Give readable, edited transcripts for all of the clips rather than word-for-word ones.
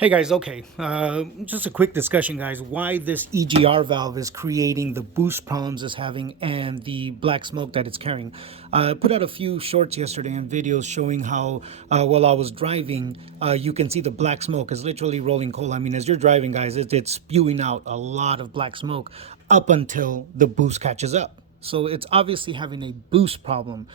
Hey guys, okay, just a quick discussion, guys. Why this EGR valve is creating the boost problems it's having and the black smoke that it's carrying. I put out a few shorts yesterday and videos showing how while I was driving, you can see the black smoke is literally rolling coal. I mean, as you're driving, guys, it's spewing out a lot of black smoke up until the boost catches up. So it's obviously having a boost problem.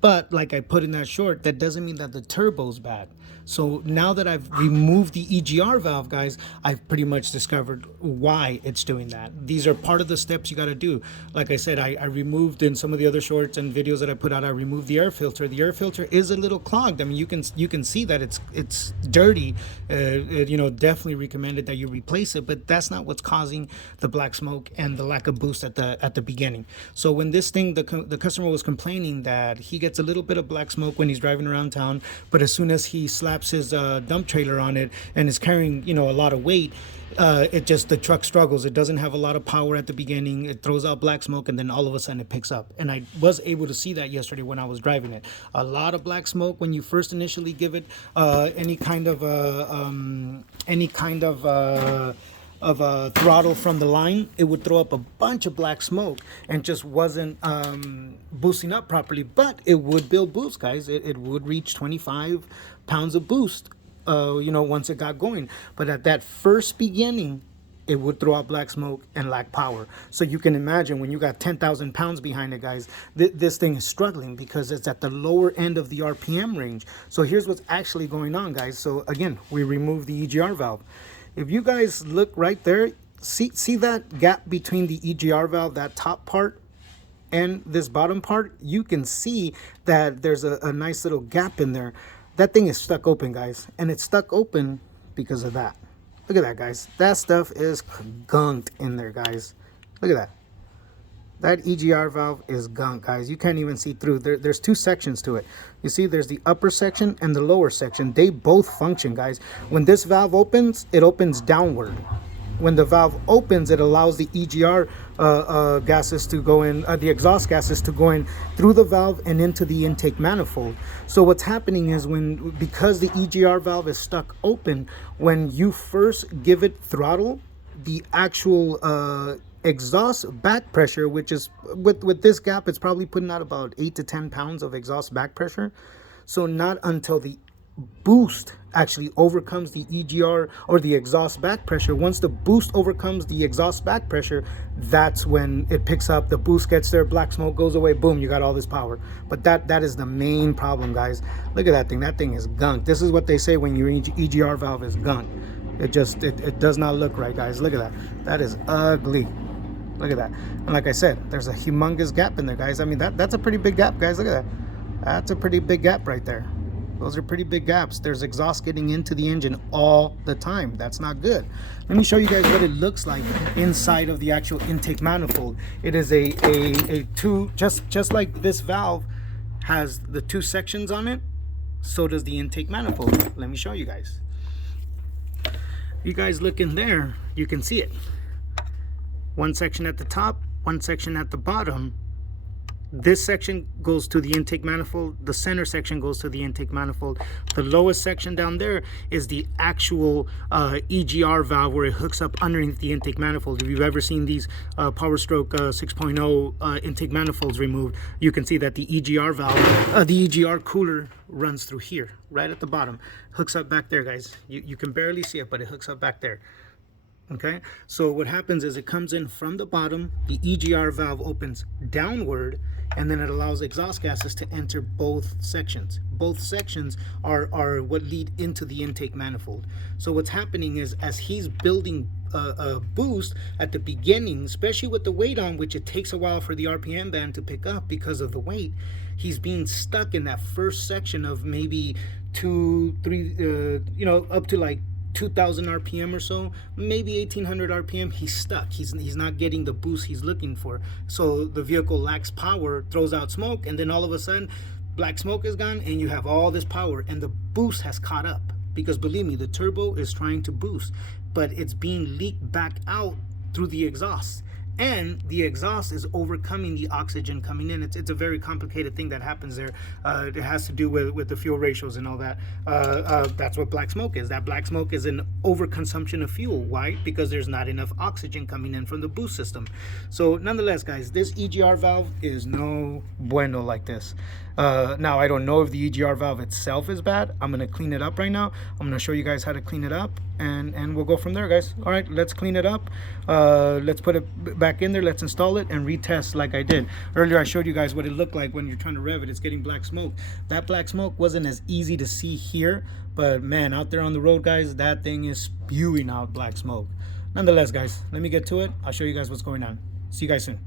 But like I put in that short, that doesn't mean that the turbo's bad. So now that I've removed the EGR valve, guys, I've pretty much discovered why it's doing that. These are part of the steps you got to do. Like I said, I removed in some of the other shorts and videos that I put out, I removed the air filter. The air filter is a little clogged. I mean, you can see that it's dirty. Definitely recommended that you replace it, but that's not what's causing the black smoke and the lack of boost at the beginning. So when this thing, the customer was complaining that he gets a little bit of black smoke when he's driving around town, but as soon as he slaps his dump trailer on it and is carrying a lot of weight, the truck struggles. It doesn't have a lot of power at the beginning. It throws out black smoke, and then all of a sudden it picks up. And I was able to see that yesterday when I was driving it. A lot of black smoke when you first initially give it any kind of throttle from the line. It would throw up a bunch of black smoke and just wasn't boosting up properly. But it would build boost, guys. It would reach 25 pounds of boost once it got going. But at that first beginning, it would throw out black smoke and lack power. So you can imagine when you got 10,000 pounds behind it, guys, this thing is struggling because it's at the lower end of the RPM range. So here's what's actually going on, guys. So again, we remove the EGR valve. If you guys look right there, see that gap between the EGR valve, that top part, and this bottom part? You can see that there's a nice little gap in there. That thing is stuck open, guys, and it's stuck open because of that. Look at that, guys. That stuff is gunked in there, guys. Look at that. That EGR valve is gunk, guys. You can't even see through. There's two sections to it. You see, there's the upper section and the lower section. They both function, guys. When this valve opens, it opens downward. When the valve opens, it allows the EGR gases to go in, the exhaust gases to go in through the valve and into the intake manifold. So what's happening is because the EGR valve is stuck open, when you first give it throttle, the actual exhaust back pressure, which is with this gap, it's probably putting out about 8 to 10 pounds of exhaust back pressure. So not until the boost actually overcomes the EGR or the exhaust back pressure, once the boost overcomes the exhaust back pressure, that's when it picks up. The boost gets there, black smoke goes away, boom, you got all this power. But that is the main problem, guys. Look at that thing is gunk. This is what they say when your EGR valve is gunk. It does not look right, guys. Look at that. That is ugly. Look at that. And like I said, there's a humongous gap in there, guys. I mean, that's a pretty big gap, guys. Look at that. That's a pretty big gap right there. Those are pretty big gaps. There's exhaust getting into the engine all the time. That's not good. Let me show you guys what it looks like inside of the actual intake manifold. It is a two, just like this valve has the two sections on it, so does the intake manifold. Let me show you guys. You guys look in there, you can see it. One section at the top, one section at the bottom. This section goes to the intake manifold. The center section goes to the intake manifold. The lowest section down there is the actual EGR valve, where it hooks up underneath the intake manifold. If you've ever seen these Powestroke 6.0 intake manifolds removed, you can see that the EGR valve, the EGR cooler runs through here, right at the bottom. Hooks up back there, guys. You can barely see it, but it hooks up back there. Okay, so what happens is it comes in from the bottom, the EGR valve opens downward, and then it allows exhaust gases to enter both sections. Both sections are what lead into the intake manifold. So what's happening is, as he's building a boost at the beginning, especially with the weight on, which it takes a while for the RPM band to pick up because of the weight, he's being stuck in that first section of maybe 2, 3, up to like 2,000 RPM or so, maybe 1,800 RPM. He's stuck. He's not getting the boost he's looking for. So the vehicle lacks power, throws out smoke, and then all of a sudden, black smoke is gone, and you have all this power, and the boost has caught up. Because believe me, the turbo is trying to boost, but it's being leaked back out through the exhaust. and the exhaust is overcoming the oxygen coming in. It's a very complicated thing that happens there. It has to do with the fuel ratios and all that. That's what black smoke is. That black smoke is an overconsumption of fuel. Why? Because there's not enough oxygen coming in from the boost system. So nonetheless, guys, this EGR valve is no bueno like this. Now, I don't know if the EGR valve itself is bad. I'm going to clean it up right now. I'm going to show you guys how to clean it up, and we'll go from there, guys. All right, let's clean it up. Let's put it back in there. Let's install it and retest like I did. Earlier, I showed you guys what it looked like when you're trying to rev it. It's getting black smoke. That black smoke wasn't as easy to see here, but man, out there on the road, guys, that thing is spewing out black smoke. Nonetheless, guys, let me get to it. I'll show you guys what's going on. See you guys soon.